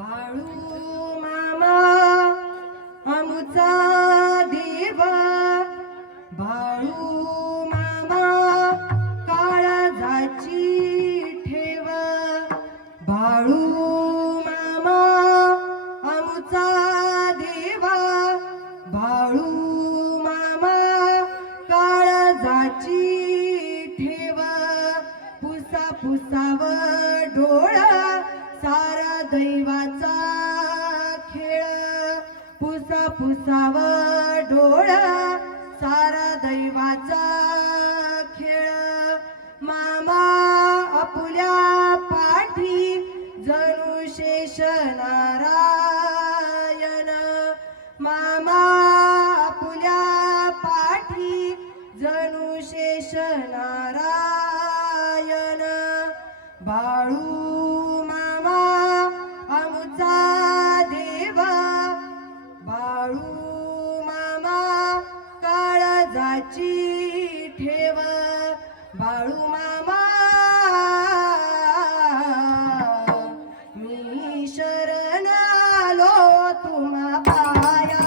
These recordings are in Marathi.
बाळू मामा आमचा देवा, बाळू मामा काळजाची ठेवा, बाळू मामा आमचा देवा, बाळू मामा काळजाची ठेवा, पुसा पुसाव डोळा सारा दैवाचा खेळ, पुसा पुसाव डोळा सारा दैवाचा खेळ, मामा आपुल्या पाठी जणू शेष नारायण, मामा आपुल्या पाठी जणू शेष नारायण, बाळू मामा आमचा देवा, बाळू मामा काळजाची ठेवा, बाळू मामा मी शरण आलो तुम्हा पाया,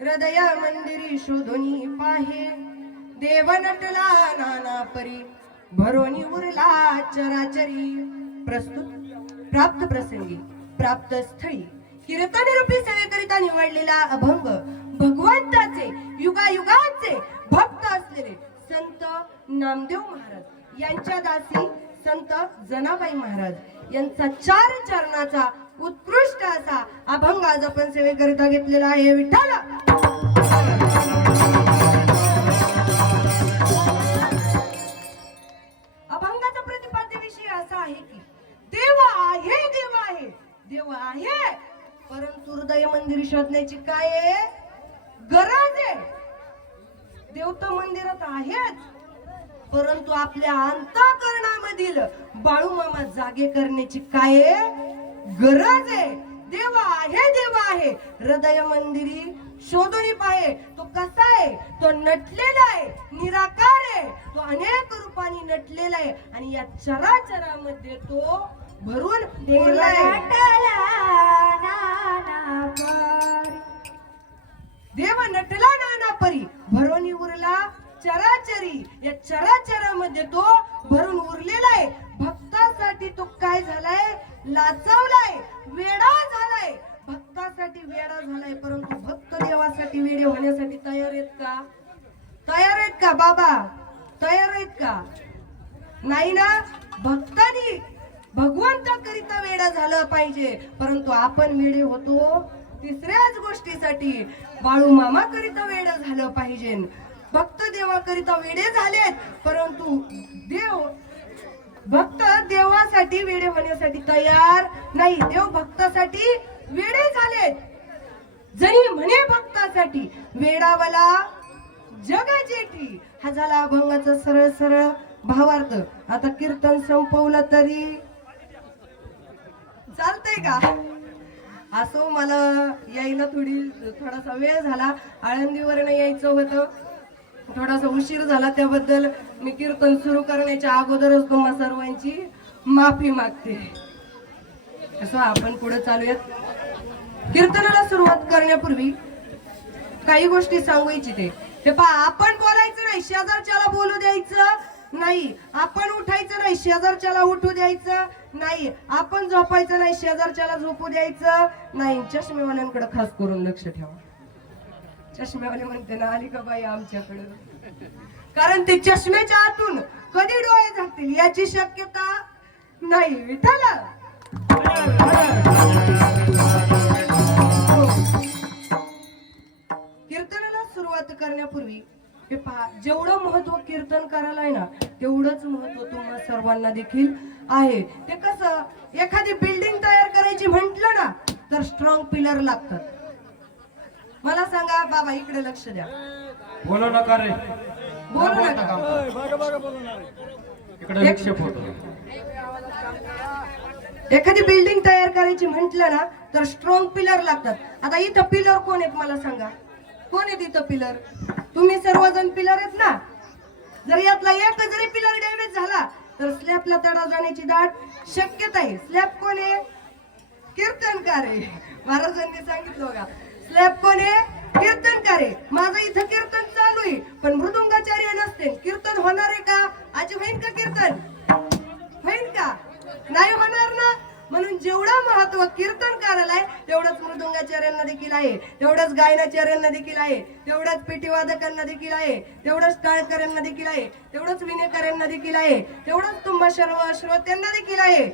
हृदय मंदिरी शोधोनी पाहे, देव नटला नाना परी भरोनी उरला चराचरी, प्रस्तुत प्राप्त प्रसंगी प्राप्त स्थळी कीर्तन रूपी सेवेकरिता निवडलेला अभंग भगवंताचे युगायुगाचे भक्त असलेले संत नामदेव महाराज यांच्या दासी संत जनाबाई महाराज यांचा 4 चरणाचा उत्कृष्ट असा अभंग आज आपण सेवेकरिता घेतलेला आहे. विठ्ठल अभंगाचा प्रतिपाद्य विषय असा आहे की देव आहे, देव आहे, देव आहे, परंतु हृदय मंदिर शोधण्याची काय गरज आहे. देव तर मंदिरात आहेच, परंतु आपल्या अंतःकरणामधील बाळूमामा जागे करण्याची काय गरज आहे. देव आहे, देव आहे, हृदय मंदिरी शोधून पाहे. तो कसा आहे? तो नटलेला आहे, निराकार आहे, तो अनेक रूपांनी नटलेला आहे आणि या चराचरामध्ये तो भरून उरलाय. देव नटला नाना परी भरोनी उरला चराचरी, या चराचरामध्ये तो भरून उरलेला आहे. भक्तासाठी तो काय झालाय? लाचावलाय, वेडा झालाय, भक्तासाठी वेडा झालाय. परंतु भक्त देवासाठी वेडे होण्यासाठी तयार आहेत का? तयार आहेत का बाबा? तयार आहेत का? नाही ना. भक्तांनी भगवंताकरिता वेडा झालं पाहिजे, परंतु आपण वेडे होतो तिसऱ्याच गोष्टीसाठी. बाळूमामा करिता वेडा झालं पाहिजे. भक्त देवाकरिता वेडे झालेत, परंतु भक्त देवासाठी वेडे होण्यासाठी तयार नाही. देव भक्तासाठी वेडे झालेत. जरी म्हणे भक्तासाठी वेडावला जग जेठी. हा झाला अभंगाचा सरळ सरळ भावार्थ. आता कीर्तन संपवलं तरी चालतंय का? असो, मला यायला थोडासा वेळ झाला. आळंदीवरनं यायचं होतं, थोडासा उशीर झाला. त्याबद्दल मी कीर्तन सुरू करण्याच्या अगोदरच तुम्हा सर्वांची माफी मागते. असं आपण पुढे चालूयात. कीर्तनाला सुरुवात करण्यापूर्वी काही गोष्टी सांगू इच्छिते. हे पहा, आपण बोलायचं नाही, शेजारच्याला बोलू द्यायचं नाही. आपण उठायचं नाही, शेजारच्याला उठू द्यायचं नाही. आपण झोपायचं नाही, शेजारच्याला झोपू द्यायचं नाही. चष्मेवाल्यांकडे खास करून लक्ष ठेवा. चष्मेवाले म्हणते ना, आली का बाई आमच्याकडे? कारण ते चष्म्याच्या आतून कधी डोळे झाकतील याची शक्यता नाही. विठाला कीर्तनाला सुरुवात करण्यापूर्वी हे पहा, जेवढं महत्व कीर्तन करायला आहे ना, तेवढंच महत्व तुम्हा सर्वांना देखील आहे. ते कसं, एखादी बिल्डिंग तयार करायची म्हटलं ना, तर स्ट्रॉंग पिलर लागतात. मला सांगा बाबा, इकडे लक्ष द्या. बोलू नका रे, बोलू नका. इकडे लक्ष फोटो. एखादी बिल्डिंग तयार करायची म्हटलं ना, तर स्ट्रॉंग पिलर लागतात. आता इथं पिलर कोण आहेत मला सांगा? कोण आहेत इथं पिलर? तुम्ही सर्वजण पिलर आहेत ना. जर यातला एक जरी पिलर डॅमेज झाला तर स्लॅबला तडा जाण्याची दाट शक्यता आहे. स्लॅब कोण आहे? कीर्तनकार आहे. महाराजांनी सांगितलं बघा, स्लॅब कोण आहे? कीर्तनकार आहे. माझं इथं कीर्तन चालू आहे, पण मृदुंगाचार्य नसते, कीर्तन होणार आहे का? आज होईन का कीर्तन? होईन का? नाही होणार ना. म्हणून जेवढं महत्व कीर्तनकाराला आहे, तेवढंच मृदुंगाचार्यांना देखील आहे, तेवढंच गायनाचार्यांना देखील आहे, तेवढंच पेटीवादकांना देखील आहे, तेवढंच टाळकऱ्यांना देखील आहे, तेवढंच विनेकऱ्यांना देखील आहे, तेवढंच तुम्हा सर्व श्रोत्यांना देखील आहे.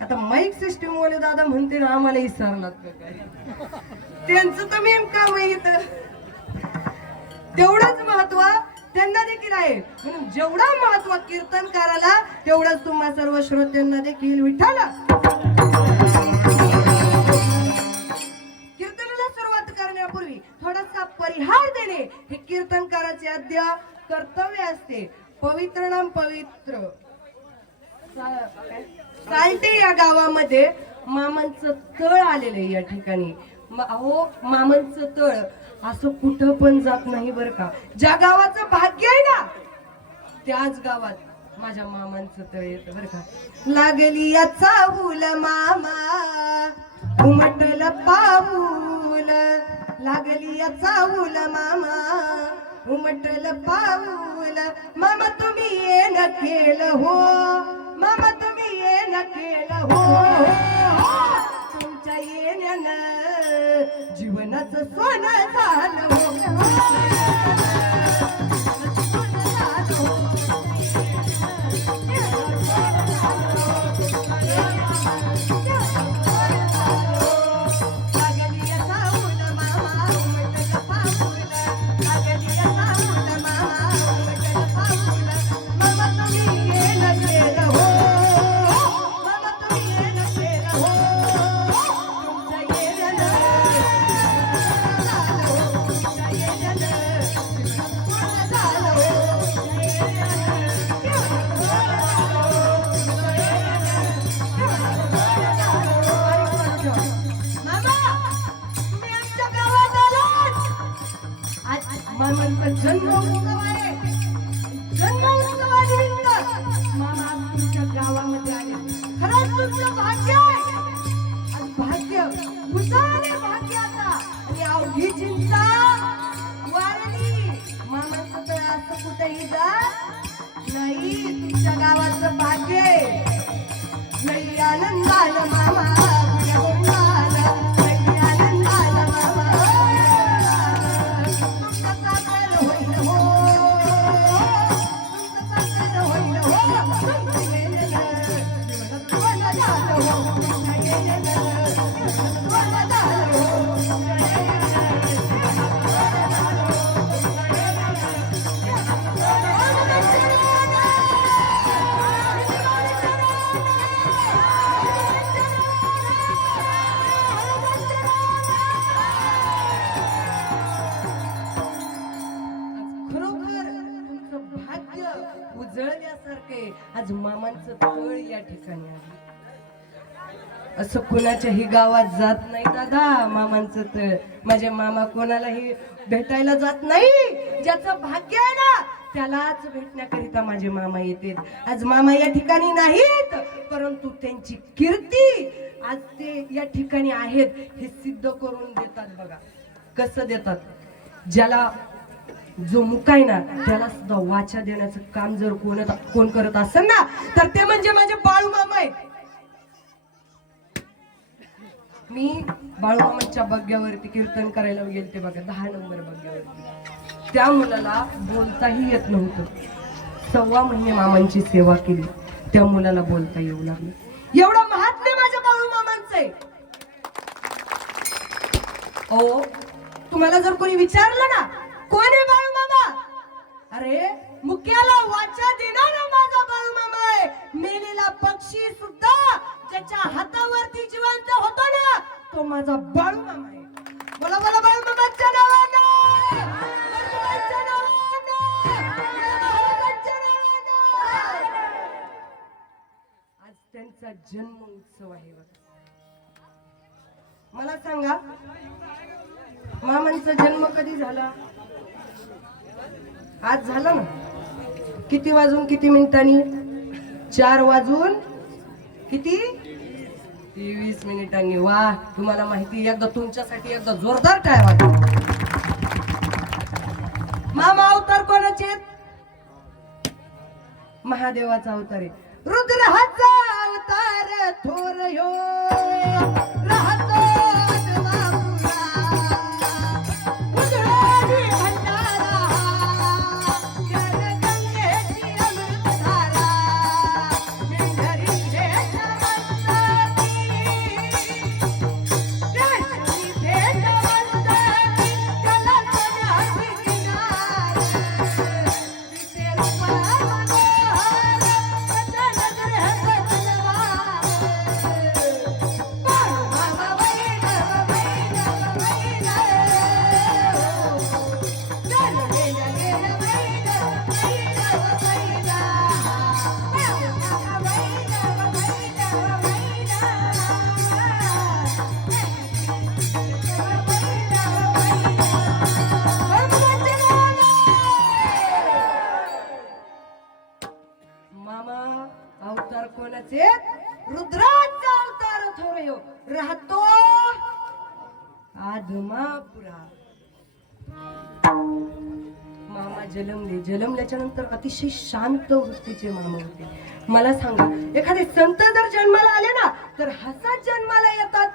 आता माईक सिस्टीम वाले दादा म्हणते ना, आम्हाला विसरलात काय? त्यांचं तर मेन काम आहे इथं. तेवढंच महत्व त्यांना देखील आहे. म्हणून जेवढं महत्व कीर्तनकाराला, तेवढंच तुम्हा सर्व श्रोत्यांना देखील. विठ्ठला कीर्तनाला सुरुवात करण्यापूर्वी थोडासा परिहार देणे हे कीर्तनकाराचे आद्य कर्तव्य असते. पवित्र नाम पवित्र. साल्टे या गावामध्ये मामांचं तळ आलेलं आहे. या ठिकाणी अहो, मामांचं तळ असं कुठं पण जात नाही बरं का. ज्या गावाचं भाग्य आहे ना, त्याच गावात माझ्या मामांचं तळ येतं बरं का. लागली या चाहूल मामा, उमटल पाऊल. लागली या चाहूल मामा, उमटल पाऊल. मामा तुम्ही येण केलं हो, मामा तुम्ही येण केलं हो. तुमच्या येण्यानं जीवनाचं सोनं झालं हो. जन्म उत्सव आहे, जन्म उत्सवानिमित्त मामा तुमच्या गावामध्ये आले. खरंच तुमचं भाग्य आहे. भाग्य उजाले भाग्याचा आणि अवघी चिंता वारली. मामाचं तर असं कुठेही जा नाही. तुमच्या गावाचं भाग्य लई आनंदाला मामा आज मामांचं तळ या ठिकाणी आहे. असं कोणाच्याही गावात जात नाही दादा मामांचं तळ. माझे मामा कोणालाही भेटायला जात नाही. ज्याचं भाग्य आहे ना त्यालाच भेटण्याकरिता माझे मामा येते. आज मामा या ठिकाणी नाहीत, परंतु त्यांची कीर्ती आज ते या ठिकाणी आहेत हे सिद्ध करून देतात. बघा कसं देतात. ज्याला जो मुकाय ना त्याला सुद्धा वाचा देण्याचं काम जर कोण करत असेल ना तर ते म्हणजे माझे बाळू मामा आहेत. मी बाळूमामांच्या बग्ग्यावरती कीर्तन करायला गेलते बघा 10 नंबर बग्ग्यावरती. त्या मुलाला बोलताही येत नव्हतं. 1.25 महिने मामांची सेवा केली, त्या मुलाला बोलता येऊ लागलं. एवढं महात्म्य माझ्या बाळूमामांचं आहे. ओ तुम्हाला जर कोणी विचारलं ना कोण आहे बाळूमामा, अरे मुक्याला वाचा देणारा माझा बाळूमामा आहे. मेलेला पक्षी सुद्धा ज्याच्या हातावरती जिवंत होतो ना तो माझा बाळूमामा आहे. बोला बोला बाळूमामाच्या नावानं, बाळूमामाच्या नावानं, बाळूमामाच्या नावानं. आज त्यांचा जन्म उत्सव आहे. मला सांगा मामांचा जन्म कधी झाला? आज झाला ना. किती वाजून किती मिनिटांनी? 4 वाजून किती 23 मिनिटांनी. वा तुम्हाला माहिती, एकदा तुमच्यासाठी एकदा जोरदार टाळ्या वाजवा. मामा अवतार कोणाचे? महादेवाचा अवतार आहे. रुद्राचा अवतार थोर ह्यो राहतो रुद्राचा अवतार थोरयो राहतो आदमापुरा. मामा जन्मल्याच्या नंतर अतिशय शांत वृत्तीचे मामा होते. मला सांगा एखादे संत जर जन्माला आले ना तर हसत जन्माला येतात.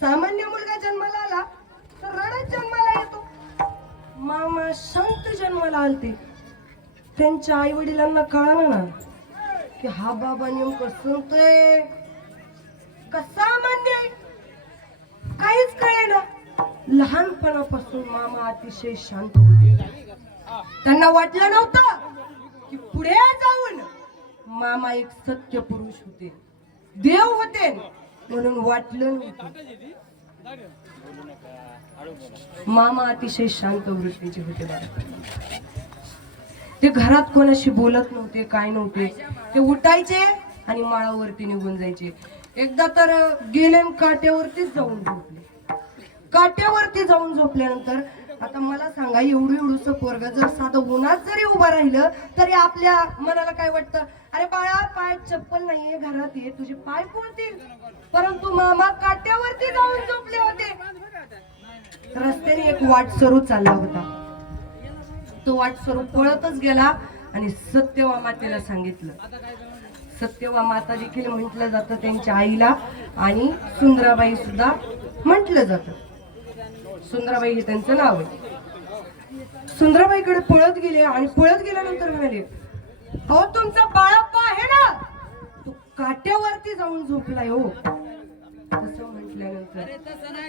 सामान्य मुलगा जन्माला आला तर रडत जन्माला येतो. मामा शांत जन्माला आलते. त्यांच्या आई वडिलांना कळलं ना की हा बाबा नेमकं संत आहे का सामान्य आहे, काहीच कळेना. लहानपणापासून मामा अतिशय शांत होते. त्यांना वाटलं नव्हतं की पुढे जाऊन मामा एक सत्य पुरुष होते, देव होते, म्हणून वाटलं नव्हतं. मामा अतिशय शांत वृत्तीचे होते. ते घरात कोणाशी बोलत नव्हते, काय नव्हते. ते उठायचे आणि माळावरती निघून जायचे. एकदा तर गेले काट्यावरतीच जाऊन झोपले. काट्यावरती जाऊन झोपल्यानंतर आता मला सांगा एवढं पोरग जर साधं उन्हात जरी उभा राहिलं तरी आपल्या मनाला काय वाटतं, अरे बाळा पायात चप्पल नाहीये, घरात ये, तुझे पाय पोळतील. परंतु मामा काट्यावरती जाऊन झोपले होते. रस्त्याने एक वाटसरू चालला होता. तो वाटसरू पळतच गेला आणि सत्यवा मातेला सांगितलं. सत्यवा माता देखील म्हटलं जातं त्यांच्या आईला आणि सुंदराबाई सुद्धा म्हटलं जातं. सुंदराबाई हे त्यांचं नाव आहे. सुंदराबाईकडे पळत गेले आणि पळत गेल्यानंतर म्हणाले, अहो तुमचा बाळप्पा आहे ना तो काट्यावरती जाऊन झोपलाय हो. असं म्हटल्यानंतर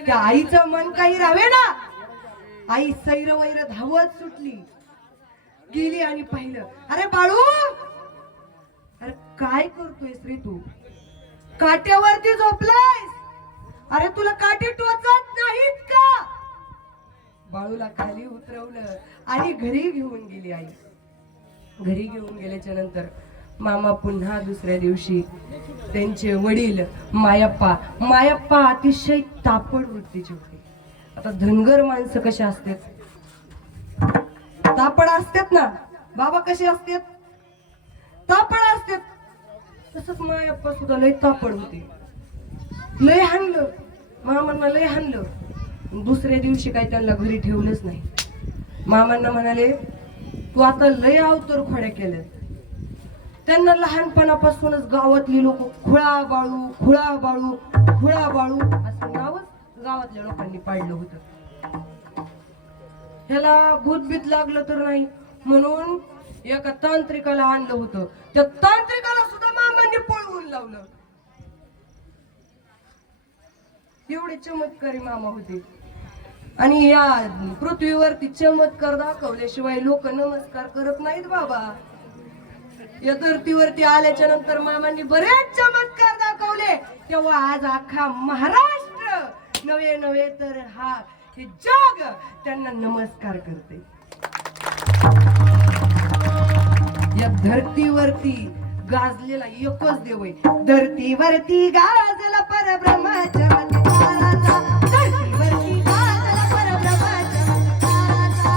त्या आईचं मन काही राहावे ना. आई सैर वैर धावत सुटली, गेली आणि पाहिलं, अरे बाळू, अरे काय करतोयस रे तू? काट्यावरती झोपलायस? अरे तुला काटे टोचत नाहीत का? बाळूला खाली उतरवलं आणि घरी घेऊन गेली आई. घरी घेऊन गेल्याच्या नंतर मामा पुन्हा दुसऱ्या दिवशी त्यांचे वडील मायप्पा अतिशय तापड वृत्तीचे होते. आता धनगर माणसं कशी असतात, तापड असतात ना. बाबा कसे असतात, तापड असतात. तसंच मायप्पा सुद्धा लय तापड होते. लय हाणलं मामांना, लय हाणलं. दुसऱ्या दिवशी काही त्यांना घरी ठेवलंच नाही. मामांना म्हणाले, तू आता लय अवतर खोड्या केल्या. त्यांना लहानपणापासूनच गावातली लोक खुळा बाळू असं नावच गावातल्या लोकांनी पाडलं होतं. ह्याला भूतबीत लागलं तर नाही म्हणून एका तांत्रिकाला आणलं होतं. त्या तांत्रिकाला सुद्धा मामांनी पळवून लावलं. एवढे चमत्कारी मामा होते. आणि या पृथ्वीवरती चमत्कार दाखवल्याशिवाय लोक नमस्कार करत नाहीत बाबा. या धर्तीवरती आल्याच्या नंतर मामांनी बरेच चमत्कार दाखवले. तेव्हा आज अख्खा महाराष्ट्र नव्हे तर हे जग त्यांना नमस्कार करते. या धर्तीवरती गाजलेला एकच देव आहे. धर्तीवरती गाजला परब्रह्माच्या मंदिराचा, धर्तीवरती गाजला परब्रह्माच्या मंदिराचा.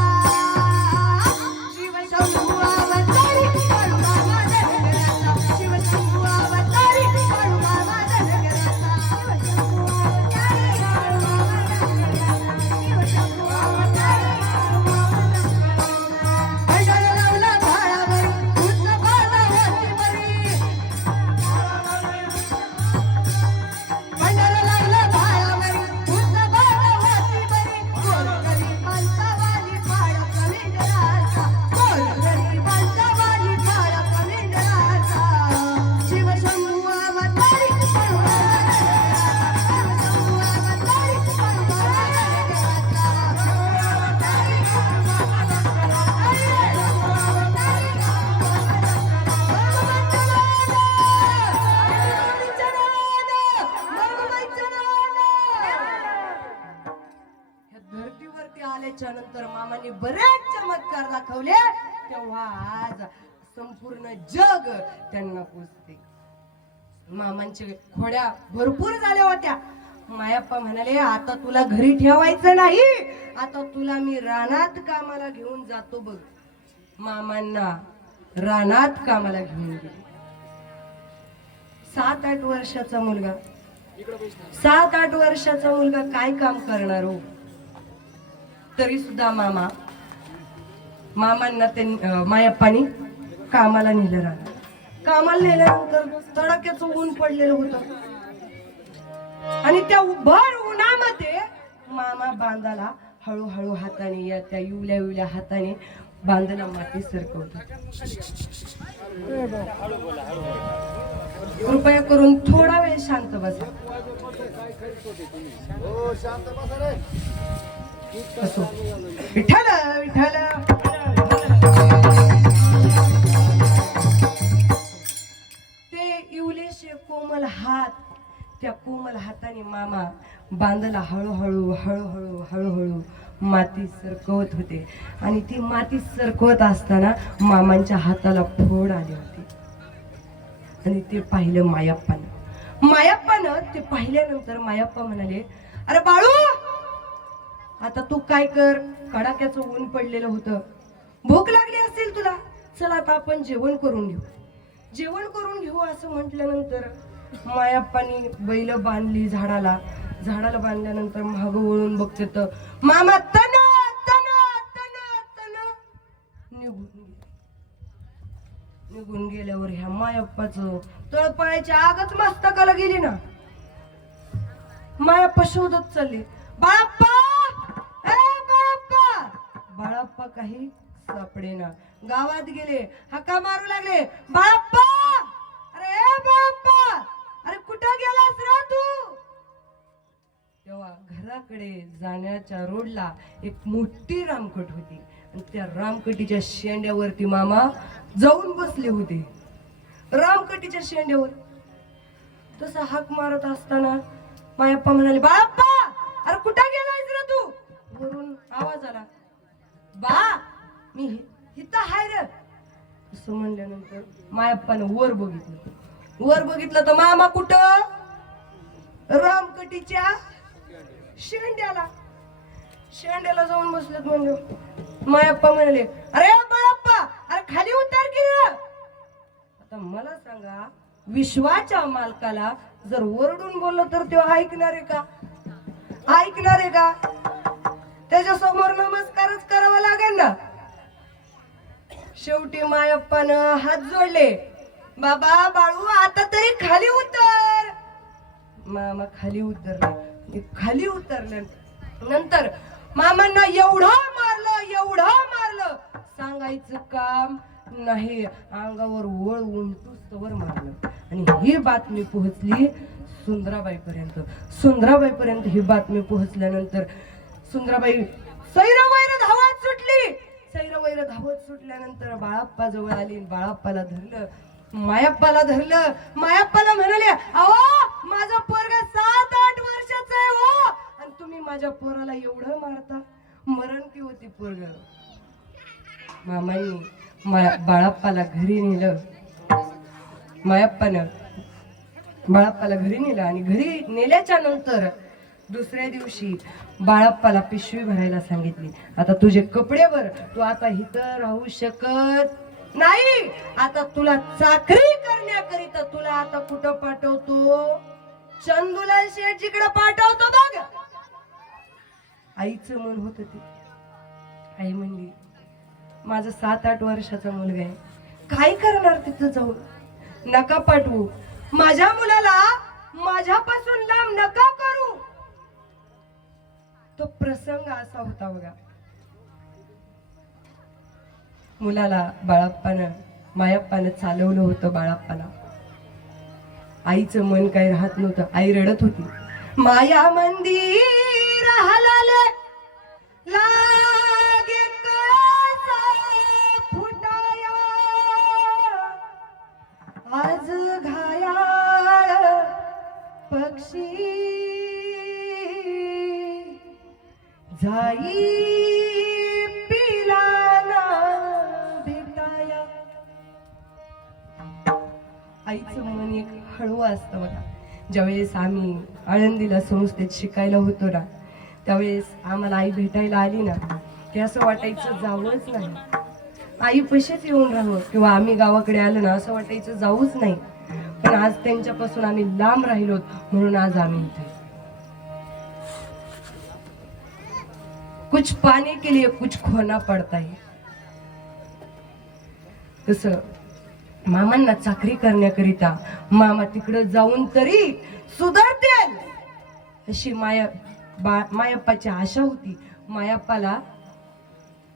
शिवशंभू अवतारी काळूबाबा धनगराचा, शिवशंभू अवतारी काळूबाबा धनगराचा, शिवशंभू अवतारी काळूबाबा धनगराचा, शिवशंभू अवतारी काळूबाबा धनगराचा. पंढरा लावला झाडावर उंच पानावरती पंढरा लागला भाळावर उंच पानावरती बरी. गोरगरिबांचा वाली फाळा मेंढराचा, गोरगरिबांचा वाली फाळा मेंढराचा. शिवशंभू अवतारी काळूबाबा धनगराचा, शिवशंभू अवतारी काळूबाबा धनगराचा, अवतारी काळूबाबा धर्तीवरती आल्याच्या नंतर मामांनी बरेच चमत्कार दाखवले. तेव्हा आज संपूर्ण जग त्यांना पुजते. मामांच्या खोड्या भरपूर झाल्या होत्या. मायप्पा म्हणाले, आता तुला घरी ठेवायचं नाही, आता तुला मी रानात कामाला घेऊन जातो बघ. मामांना रानात कामाला घेऊन गेले. 7-8 वर्षाचा मुलगा, 7-8 वर्षाचा मुलगा काय काम करणार हो. तरी सुद्धा मामांना मायप्पानी कामाला नेलं राहणार. कामाला नेल्यानंतर तडाख्याचं ऊन पडलेलं होतं आणि त्या भर उन्हामध्ये मामा बांधाला हळूहळू हाताने त्या युल्या हाताने बांधाला माती सरकवतात. कृपया करून थोडा वेळ शांत बसा. असो. विठ्ठल विठ्ठल. ते इवलेशे कोमल हात, त्या कोमल हाताने मामा बांधाला हळूहळू माती सरकवत होते. आणि ती माती सरकवत असताना मामांच्या हाताला फोड आली होती. आणि ते पाहिलं मायप्पानं ते पाहिल्यानंतर मायप्पा म्हणाले, अरे बाळू, आता तू काय कर, कडाक्याचं ऊन पडलेलं होतं, भूक लागली असेल तुला, चल आता आपण जेवण करून घेऊ असं म्हटल्यानंतर मायप्पानी बैल बांधली झाडाला बांधल्यानंतर माग वळून बघते तर मामा तन निघून गेल्यावर ह्या मायप्पाचं तळपायाची आगच मस्तकाला गेली ना. मायप्पा शोधत चालली, बाळप्पा काही सापडेना. गावात गेले, हाका मारू लागले, बाळप्पा, अरे कुठं गेलास रे तू. तेव्हा घराकडे जाण्याच्या रोडला एक मोठी रामकट होती आणि त्या रामकटीच्या शेंड्यावरती मामा जाऊन बसले होते. रामकटीच्या शेंड्यावर तसा हाक मारत असताना मायप्पा म्हणाले, बाळप्पा, अरे कुठं गेलायस रे तू. वरून आवाज आला, बा, मी इथं हाय रे. असं म्हणल्यानंतर मायप्पानं वर बघितलं तर मामा कुठं रामकटीच्या शेंड्याला जाऊन बसलेत. म्हणजे मायप्पा म्हणाले, अरे बाळप्पा, अरे खाली उतर की रे. आता मला सांगा, विश्वाच्या मालकाला जर ओरडून बोललो तर तो ऐकणार आहे का? त्याच्या समोर नमस्कारच करावा लागेल ना. शेवटी मायप्पानं हात जोडले, बाबा बाळू आता तरी खाली उतर. मामा खाली उतरले. नंतर मामांना एवढं मारलं सांगायचं काम नाही, अंगावर वळ उंटूस्तवर मारलं. आणि ही बातमी पोहोचली सुंदराबाईपर्यंत ही बातमी पोहोचल्यानंतर सुंदराबाई सैरवैर धावत सुटल्यानंतर बाळाप्पा जवळ आली. बाळाप्पाला धरलं, मायप्पाला म्हणाले, अहो माझा पोरगा 7-8 वर्षाचा आहे हो, आणि तुम्ही माझ्या पोराला एवढं मारता. मरण की होती पोरग. मामांनी बाळाप्पाला घरी नेलं. मायप्पानं बाळाप्पाला घरी नेलं आणि घरी नेल्याच्या नंतर दुसऱ्या दिवशी बाळाप्पाला पिशवी भरायला सांगितली. आता तुझे कपडे भर, तू आता इथं राहू शकत नाही. आता तुला चाकरी करण्याकरिता तुला आता कुठं पाठवतो? चंदूलाल शेठजीकडे पाठवतो बघ. आईचं मन होत ते. आई म्हणली, माझा 7-8 वर्षाचा मुलगा आहे, काय करणार तिथं जाऊन? नका पाठवू, माझ्या मुलाला माझ्यापासून लांब नका करू. तो प्रसंग असा होता बघा. मुलाला मायप्पानं चालवलं होतं. बाळाप्पाला आईचं मन काही राहत नव्हतं. आई रडत होती, माया मंदिर हलाले लागे कळसा फुटाया, आज घायाळ पक्षी जाई पिलाना भेटाया. आईचं मन एक हळवं असतं बघा. ज्यावेळेस आम्ही आळंदीला संस्थेत शिकायला होतो ना, त्यावेळेस आम्हाला आई भेटायला आली ना, की असं वाटायचं जावंच नाही, आई पशीच येऊन राहावं. किंवा आम्ही गावाकडे आलो ना, असं वाटायचं जाऊच नाही. पण आज त्यांच्यापासून आम्ही लांब राहिलो, म्हणून आज आम्ही इथे. कुछ पाने के लिए कुछ खोना पड़ता है. तसं मामांना चाकरी करण्याकरिता मामा तिकडे जाऊन तरी सुधारतील अशी मायप्पाची आशा होती.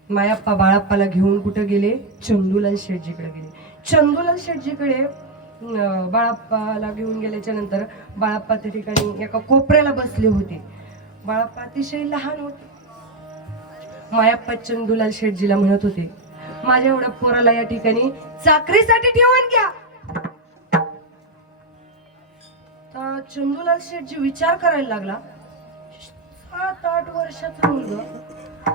मायप्पा बाळाप्पाला घेऊन कुठे गेले? चंदूलाल शेठजीकडे गेले. चंदूलाल शेठजीकडे बाळाप्पाला घेऊन गेल्याच्या नंतर बाळाप्पा त्या ठिकाणी एका कोपऱ्याला बसले होते. बाळाप्पा अतिशय लहान होते. मायप्पा चंदूलाल शेठजीला म्हणत होते, माझ्या एवढ्या पोराला या ठिकाणी चाकरीसाठी ठेवून घ्या. तर चंदूलाल शेठजी विचार करायला लागला, 7-8 वर्षाचा मुलगा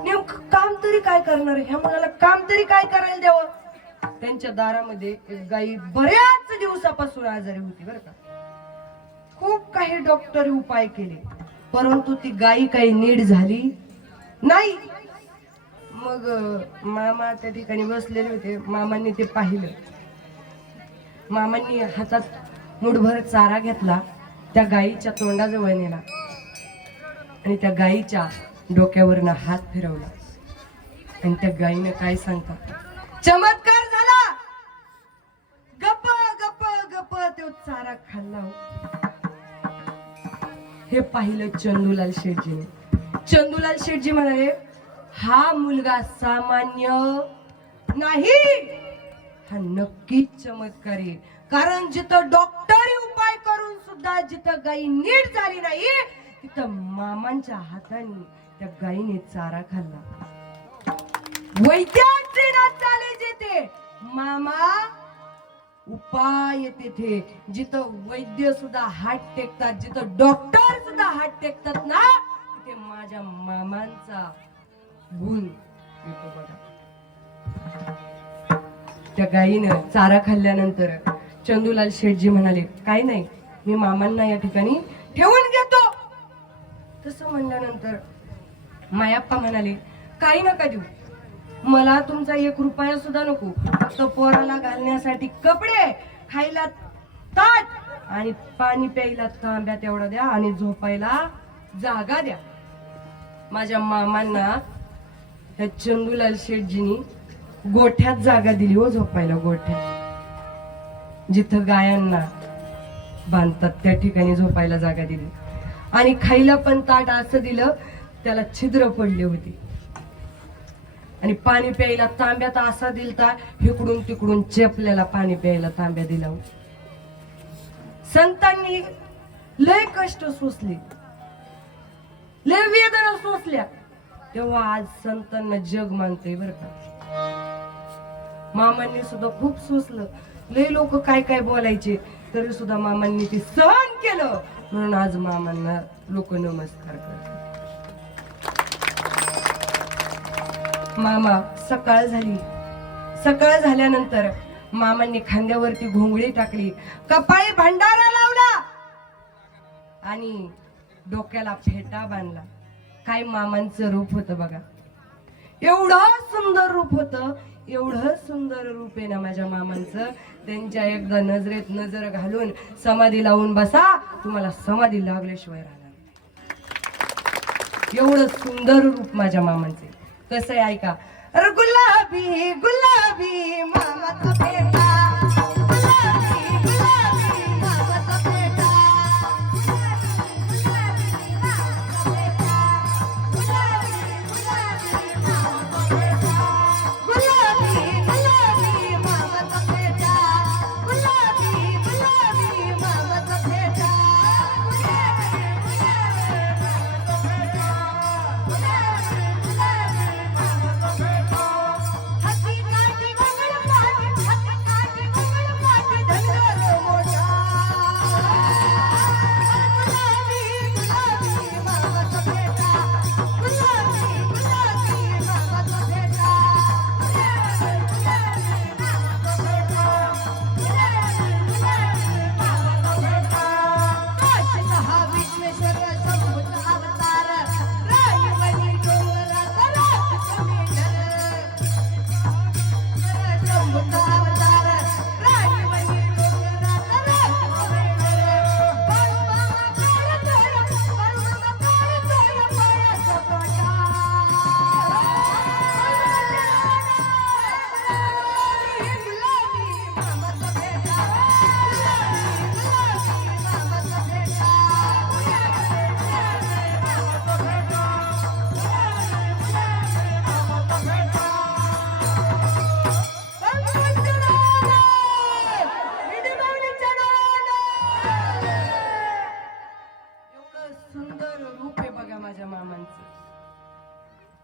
नेमकं काम तरी काय करणार आहे? ह्या मुलाला काम तरी काय करायला द्यावं? त्यांच्या दारामध्ये एक गाई बऱ्याच दिवसापासून आजारी होती बरं का. खूप काही डॉक्टरी उपाय केले, परंतु ती गाई काही नीट झाली नाही. मग मामा त्या ठिकाणी बसलेले होते. मामांनी ते पाहिलं. मामांनी हातात मुठभर चारा घेतला, त्या गाईच्या तोंडाजवळ नेला आणि त्या गाईच्या डोक्यावरनं हात फिरवला. आणि त्या गाईनं काय सांगता, चमत्कार झाला. गप्प गप्प गप्प तो चारा खाल्ला. हे पाहिलं चंदूलाल शेठजीने. चंदूलाल शेठजी म्हणाले, हा मुलगा सामान्य नाही, हा नक्कीच चमत्कारी. कारण जिथं डॉक्टरी उपाय करून सुद्धा जिथं गाई नीट झाली नाही, तिथं मामांच्या हाताने त्या गाईने चारा खाल्ला. वैद्यांची ना चाले जिथे मामा उपाय तिथे. जिथं वैद्य सुद्धा हात टेकतात, जिथं डॉक्टर सुद्धा हात टेकतात ना, तिथे माझ्या मामांचा गुण येतो बघा. त्या गाईनं चारा खाल्ल्यानंतर चंदूलाल शेठजी म्हणाले, काय नाही, मी मामांना या ठिकाणी ठेवून घेतो. तसं म्हणल्यानंतर मायाप्पा म्हणाले, काही नका देऊ, मला तुमचा 1 रुपया सुद्धा नको, फक्त पोराला घालण्यासाठी कपडे, खायला ताट आणि पाणी प्यायला तांब्या तेवढा द्या आणि झोपायला जागा द्या. माझ्या मामांना त्या चंदूलाल शेठजीनी गोठ्यात जागा दिली हो, झोपायला गोठ्यात, जिथं गायांना बांधतात त्या ठिकाणी झोपायला जागा दिली. आणि खायला पण ताट असं दिलं, त्याला छिद्र पडले होते. आणि पाणी प्यायला तांब्यात असा दिलता, इकडून तिकडून चेपल्याला पाणी प्यायला तांब्या दिला. संतांनी लय कष्ट सोसले, लय वेदना सोसल्या, तेव्हा आज संतांना जग मानते बर का. मामांनी सुद्धा खूप सोसलं, लय लोक काय काय बोलायचे, तरी सुद्धा मामांनी ते सहन केलं, म्हणून आज मामांना लोक नमस्कार करतात. मामा सकाळ झाली, सकाळ झाल्यानंतर मामांनी खांद्यावरती घोंगडी टाकली, कपाळी भंडारा लावला आणि डोक्याला फेटा बांधला. काय मामांचं रूप होतं बघा, एवढं सुंदर रूप होतं, एवढं सुंदर रूप आहे ना माझ्या मामांचं. त्यांच्या एकदा नजरेत नजर घालून समाधी लावून बसा, तुम्हाला समाधी लागल्याशिवाय राहणार, एवढं सुंदर रूप माझ्या मामांचे. कसं आहे ऐका, अरे गुलाबी गुलाबी मामाचा फेटा, गुलाबी गुलाबी मामाचा फेटा,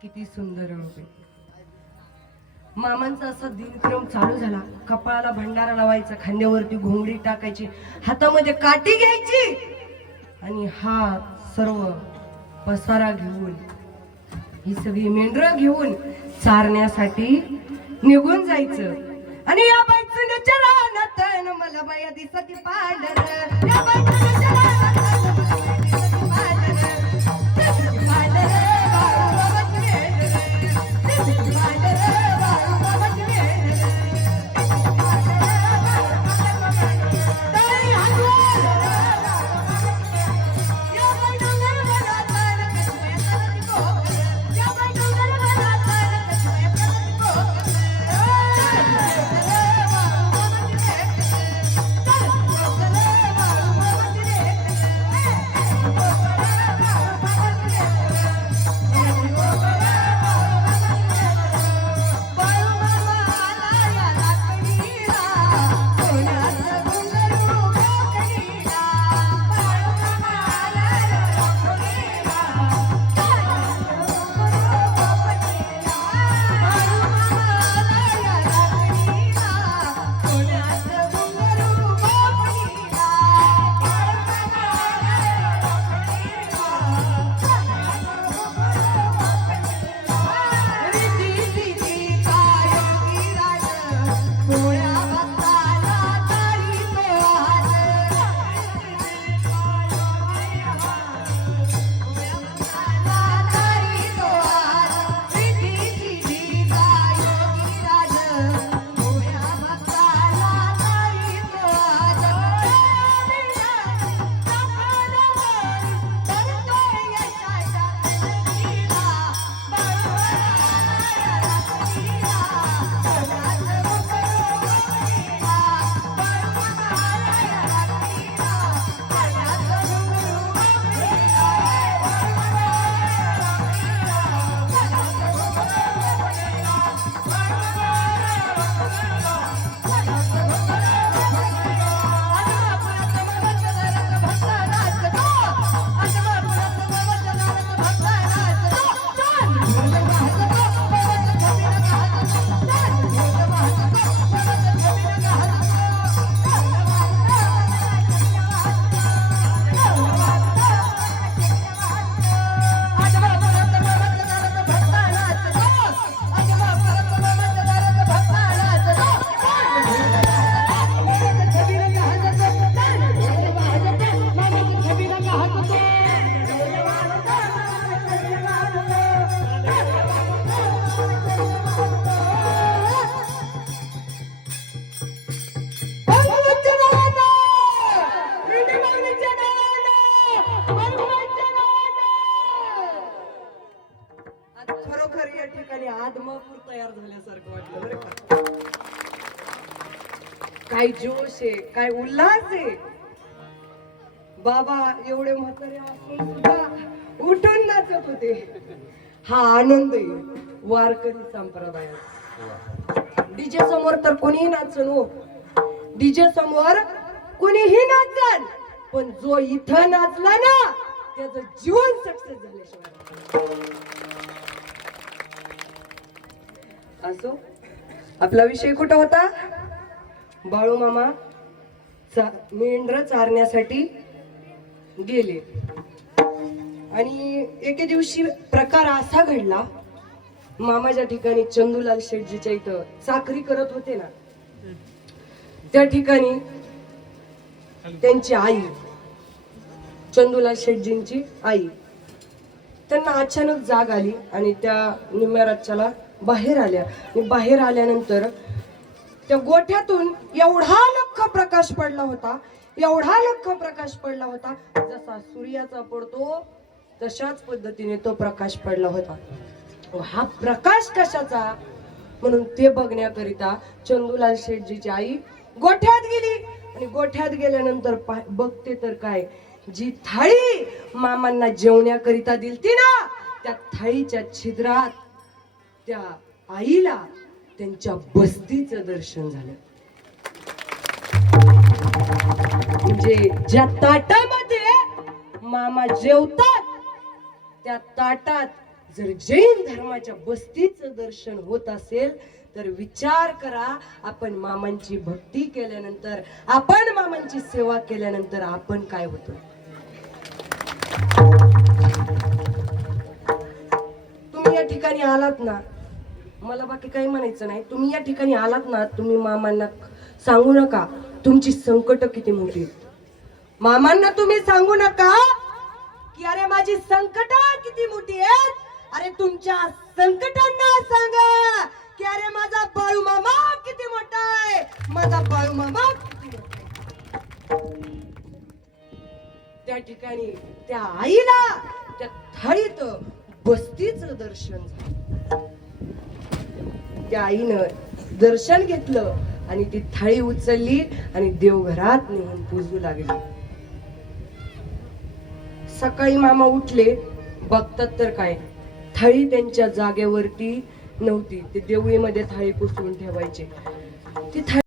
किती सुंदर रूप आहे मामांचा. असा दिनक्रम चालू झाला, कपाळाला भंडारा लावायचा, खांद्यावरती घोंगडी टाकायची, हातामध्ये काठी घ्यायची आणि हा सर्व पसारा घेऊन, ही सगळी मेंढरं घेऊन चारण्यासाठी निघून जायचं. आणि या बाईचं नचरानतन मला बाया दिसती पांढर, या बाईचं नचरानतन मला बाया दिसती पांढर, खरोखर या ठिकाणी आदमापूर तयार झाल्यासारखं वाटलं बरं का. काय जोश आहे, काय उल्हास आहे. बाबा एवढे म्हातारे असून सुद्धा उठून नाचत होते. हा आनंद आहे वारकरी संप्रदायात. डीजे समोर तर कोणीही नाचन हो, डीजे समोर कोणीही नाचन, पण जो इथं नाचला ना त्याचं जीवन सक्सेस झाल्याशिवाय. असो, आपला विषय कुठं होता? बाळू मामा मेंढर चारण्यासाठी गेले आणि एके दिवशी प्रकार असा घडला. मामाच्या ठिकाणी चंदूलाल शेठजीच्या इथं चाकरी करत होते ना, त्या ठिकाणी त्यांची आई, चंदूलाल शेठजींची आई, त्यांना अचानक जाग आली आणि त्या निम्म्या रातच्याला बाहेर आल्या. आणि बाहेर आल्यानंतर त्या गोठ्यातून एवढा लख्ख प्रकाश पडला होता, एवढा लख्ख प्रकाश पडला होता, जसा सूर्याचा पडतो तशाच पद्धतीने तो प्रकाश पडला होता. हा प्रकाश कशाचा म्हणून ते बघण्याकरिता चंदूलाल शेठजीची आई गोठ्यात गेली. आणि गोठ्यात गेल्यानंतर बघते तर काय, जी थाळी मामांना जेवण्याकरिता दिलती ना, त्या थाळीच्या छिद्रात त्या आईला त्यांच्या बस्तीचं दर्शन झालं. म्हणजे ज्या ताटामध्ये मामा जेवतात त्या ताटात जर जैन धर्माच्या बस्तीचं दर्शन होत असेल तर विचार करा, आपण मामांची भक्ती केल्यानंतर, आपण मामांची सेवा केल्यानंतर आपण काय होतो. तुम्ही या ठिकाणी आलात ना, मला बाकी काही म्हणायचं नाही, तुम्ही या ठिकाणी आलात ना, तुम्ही मामांना सांगू नका तुमची संकट किती मोठी आहेत. मामांना तुम्ही सांगू नका की अरे माझी संकट किती मोठी आहेत. अरे तुमच्या संकटांना सांगा की अरे माझा बाळू मामा किती मोठा आहे, माझा बाळू मामा किती मोठा आहे. त्या ठिकाणी त्या आईला त्या थाळीत बस्तीचं दर्शन झालं. त्या आईनं दर्शन घेतलं आणि ती थाळी उचलली आणि देवघरात नेऊन पूजू लागली. सकाळी मामा उठले, बघतात तर काय, थाळी त्यांच्या जागेवरती नव्हती. ते देवळीमध्ये थाळी पुसून ठेवायचे. ती थाळी